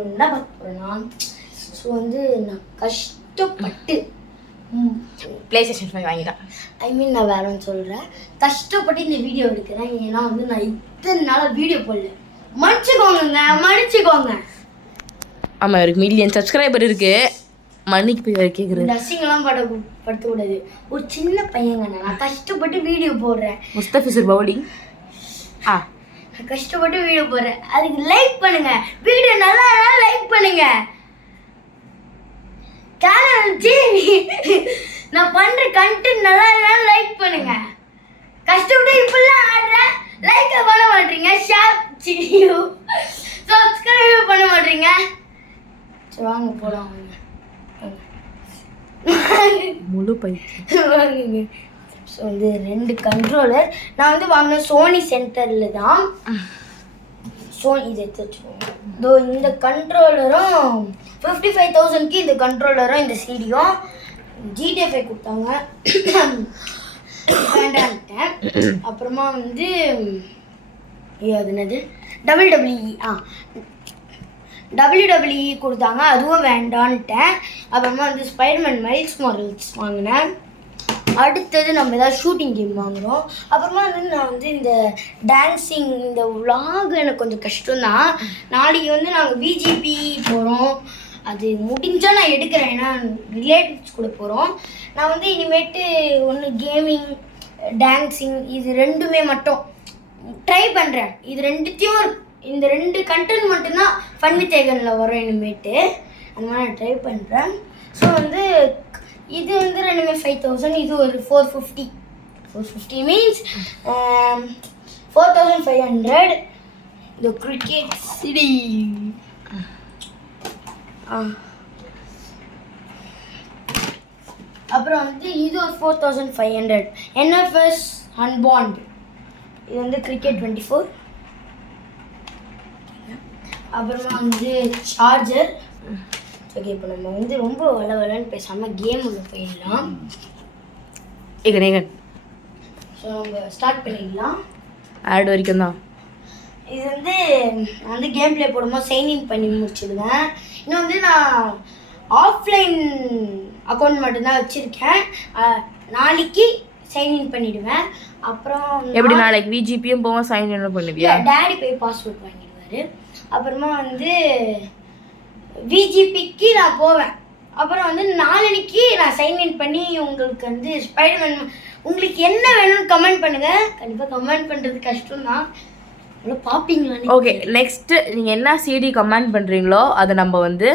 என்ன பார்க்குறேன்னா ஸோ வந்து நான் கஷ்டப்பட்டு PlayStation 5 வாங்கிட்டேன். நான் வேற ஒன்று சொல்கிறேன், கஷ்டப்பட்டு இந்த வீடியோ எடுக்கிறேன். ஏன்னா வந்து நான் இத்தனை நாளாக வீடியோ போடல. மன்னிச்சுக்கோங்க. ஆமாம், இவருக்கு மில்லியன் சப்ஸ்கிரைபர் இருக்கு. மன்னிக்கு போய் கேட்குறது. டஸ்ஸிங்லாம் படுத்தக்கூடாது. ஒரு சின்ன பையங்க, நான் கஷ்டப்பட்டு வீடியோ போடுறேன். முஸ்தபிசர் பவுலிங் நான் கஷ்டப்பட்டு வீடியோ போடுறேன். அதுக்கு லைக் பண்ணுங்க. வீடியோ நல்லா லைக் பண்ணுங்க. நான் பண்ற கண்டென்ட் நல்லா இருந்தாலும் லைக் பண்ணுங்க. கஷ்டப்பட்டு இப்பெல்லாம் ஆடுறேன், லைக் பண்ண மாட்டீங்க, ஷேர் சப்ஸ்கிரைப் பண்ண மாட்டீங்க. சரி வாங்க போலாம். முழு பைத்தியம். ஸோ வந்து 2 கண்ட்ரோலர் நான் வந்து வாங்கினேன் சோனி சென்டரில் தான். சோனி இதை எடுத்து வச்சுக்கோங்க. இதோ இந்த கண்ட்ரோலரும் 55,000க்கு இந்த கண்ட்ரோலரும் இந்த சிடியும் GTA 5 கொடுத்தாங்க. வேண்டான்ட்டேன். அப்புறமா வந்து அது என்னது WWE கொடுத்தாங்க, அதுவும் வேண்டான்ட்டேன். அப்புறமா வந்து ஸ்பைடர்மேன் மைல்ஸ் மாரல்ஸ் வாங்கினேன். அடுத்தது நம்ம ஏதாவது ஷூட்டிங் கேம் வாங்குகிறோம். அப்புறமா வந்து நான் வந்து இந்த டான்ஸிங் இந்த விலாக் எனக்கு கொஞ்சம் கஷ்டம்தான். நாளைக்கு வந்து நாங்கள் பிஜிபி போகிறோம். அது முடிஞ்சால் நான் எடுக்கிறேன், ஏன்னா ரிலேட்டிவ்ஸ் கூட போகிறோம். நான் வந்து இனிமேட்டு ஒன்று கேமிங் டான்ஸிங் இது 2மே மட்டும் ட்ரை பண்ணுறேன். இது 2த்தையும் இந்த 2 கண்டென்ட் மட்டும்தான் ஃபன்னி தேகனில் வரும் இனிமேட்டு. அந்த மாதிரி நான் ட்ரை பண்ணுறேன். ஸோ வந்து இது வந்து 2மே 5,000, இது ஒரு 450 மீன்ஸ் 4,500. இந்த கிரிக்கெட் சிடி அப்புறம் வந்து இது ஒரு 4,500 NFS அன்பாண்ட். இது வந்து கிரிக்கெட் 24. அப்புறமா வந்து சார்ஜர். ஓகே, இப்போ நம்ம வந்து ரொம்ப வளன்னு பேசாமல் கேம் உள்ள போயிடலாம். ஸோ நம்ம ஸ்டார்ட் பண்ணிடலாம். ஆட் வரைக்கும் தான். இது வந்து நான் வந்து கேம் ப்ளே போடும்போது சைன்இன் பண்ணி முடிச்சிடுவேன். இன்னும் வந்து நான் ஆஃப்லைன் அக்கௌண்ட் மட்டும்தான் வச்சுருக்கேன். நாளைக்கு சைன்இன் பண்ணிவிடுவேன். அப்புறம் எப்படி நாளைக்கு விஜிபியும் போவோம் சைன்இன் பண்ணுவியா? டேடி போய் பாஸ்வேர்ட் வாங்கிடுவார். அப்புறமா வந்து விஜிபிக்கு நான் போவேன். அப்புறம் வந்து நாளைக்கு நான் சைன்இன் பண்ணி உங்களுக்கு வந்து ஸ்பைடர்மேன் உங்களுக்கு என்ன வேணும்னு கமெண்ட் பண்ணுங்கள். கண்டிப்பாக கமெண்ட் பண்ணுறது கஷ்டம் தான், அவ்வளோ பார்ப்பீங்களா? ஓகே, நெக்ஸ்ட்டு நீங்கள் என்ன சிடி கமெண்ட் பண்ணுறீங்களோ அதை நம்ம வந்து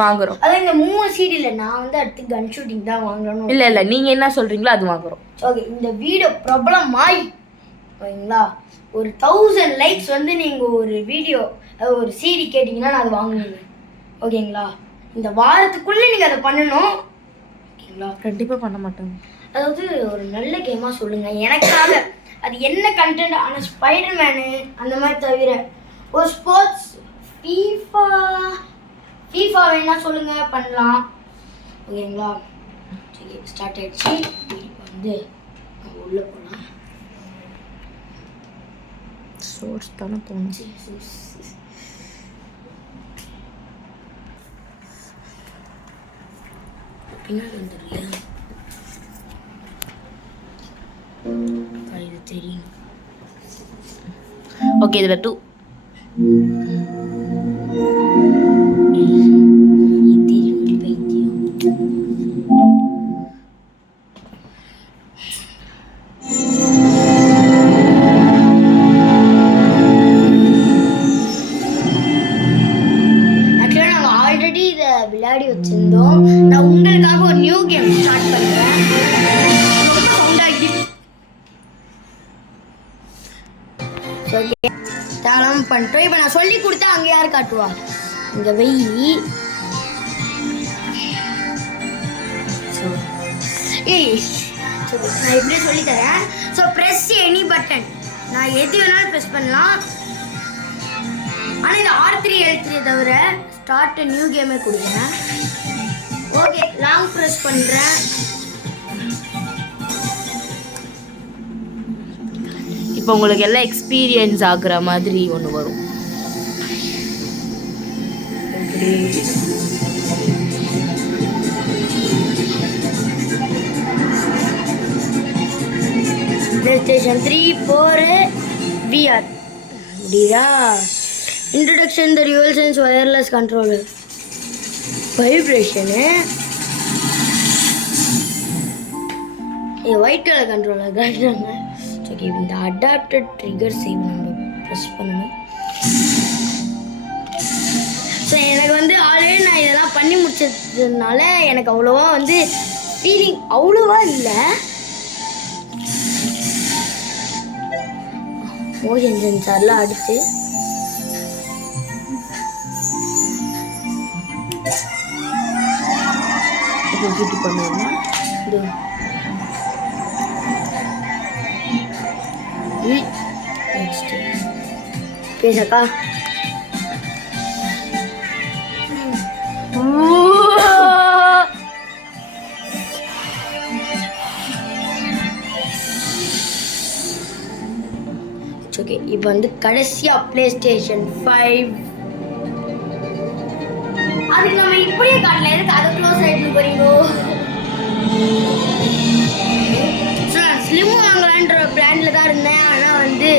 வாங்குகிறோம். அதான் இந்த 3 சிடியில் நான் வந்து அடுத்து கன் ஷூட்டிங் தான் வாங்கணும். இல்லை நீங்கள் என்ன சொல்கிறீங்களோ அது வாங்குகிறோம். ஓகே, இந்த வீடியோ பிரபலமாய் ஓகேங்களா, ஒரு 1000 லைக்ஸ் வந்து நீங்கள் ஒரு வீடியோ ஒரு சிடி கேட்டிங்கன்னா நான் அது வாங்குவீங்க. ஓகேங்களா, இந்த வாரத்துக்குள்ளே நீங்கள் அதை பண்ணணும். ஓகேங்களா, கண்டிப்பாக பண்ண மாட்டோம். அதாவது ஒரு நல்ல கேமாக சொல்லுங்கள் எனக்காக. அது என்ன கண்டென்ட், ஆனால் ஸ்பைடர்மேனு அந்த மாதிரி தவிர ஒரு ஸ்போர்ட்ஸ் ஃபீஃபா வேணா சொல்லுங்கள், பண்ணலாம். ஓகேங்களா, சரி ஸ்டார்ட் ஆகிடுச்சு. இப்போ வந்து உள்ளே போகலாம். சோர்ஸ் தானே போகணும். பின்னாடி வந்துடலையா? இது தெரியும். ஓகே, இதில் 2 விளையாடி வச்சிருந்தோம். நான் உங்களுக்காக ஒரு நியூ கேம் ஸ்டார்ட் பண்றேன். தாராளம் பண்ணிட்டோம். இப்போ நான் சொல்லி கொடுத்தா அங்கே யார் காட்டுவா? இங்கே வெயி. நான் இப்படியே சொல்லித்தரேன். ஸோ ப்ரெஸ் எனி பட்டன், நான் எது வேணாலும் ப்ரெஸ் பண்ணலாம். ஆனால் இந்த R3 L3 தவிர ஸ்டார்ட் நியூ கேமே கொடுக்குறேன். ஓகே, லாங் ப்ரெஸ் பண்ணுறேன். இப்போ உங்களுக்கு எல்லாம் எக்ஸ்பீரியன்ஸ் ஆகுற மாதிரி ஒன்று வரும். PlayStation 3, 4, VR. அப்படியா? Introduction the DualSense wireless controller. Vibration. White colour controller காட்டுறாங்க. ஓகே, இந்த அடாப்டட் ட்ரிகர் சேவ் நம்ம ப்ரெஸ் பண்ணணும். ஸோ எனக்கு வந்து ஆல்ரெடி நான் இதெல்லாம் பண்ணி முடிச்சதுனால எனக்கு அவ்வளோவா வந்து ஃபீலிங் அவ்வளோவா இல்லை. மோஷன் சென்சார்லாம் அடுத்து பண்ணுவோம்னா இது நெக்ஸ்ட் பேசக்கா. ஓகே, இப்போ வந்து கடைசியாக PlayStation 5. அதுக்கு நம்ம இப்படியே காட்டல, எதுக்கு அதை க்ளோஸ் ஆகிட்டு போறீங்கோ? ஸ்லிம் வாங்கலான்ற பிளான்ல தான் இருந்தேன். ஆனால் வந்து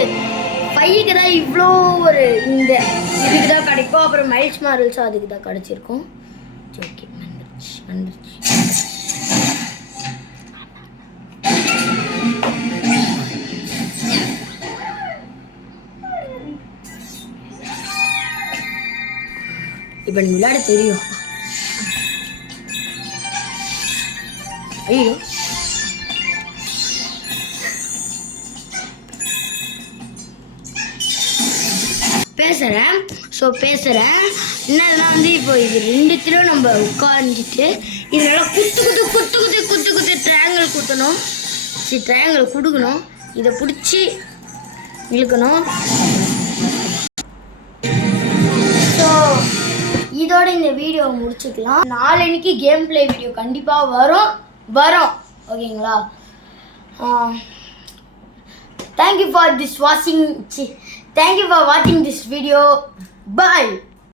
5க்கு தான் இவ்வளோ ஒரு இந்த இதுக்கு தான் கிடைக்கும். அப்புறம் மைல்ஸ் மாரல்ஸும் அதுக்கு தான் கிடச்சிருக்கும். ஓகே, வந்துருச்சு. இப்போ நீ விளையாட தெரியும். ஐயோ, பேசுகிறேன். என்னதுன்னா வந்து இப்போ இது ரெண்டுத்திலும் நம்ம உட்காந்துட்டு இதெல்லாம் குத்து ட்ரையாங்கிள் குத்தணும். ட்ரையாங்கிள் கொடுக்கணும். இதை பிடிச்சி இழுக்கணும். ஸோ இதோட இந்த வீடியோவை முடிச்சுக்கலாம். நாளைக்கு கேம் பிளே வீடியோ கண்டிப்பாக வரும். ஓகேங்களா? Thank you for watching this video. Bye.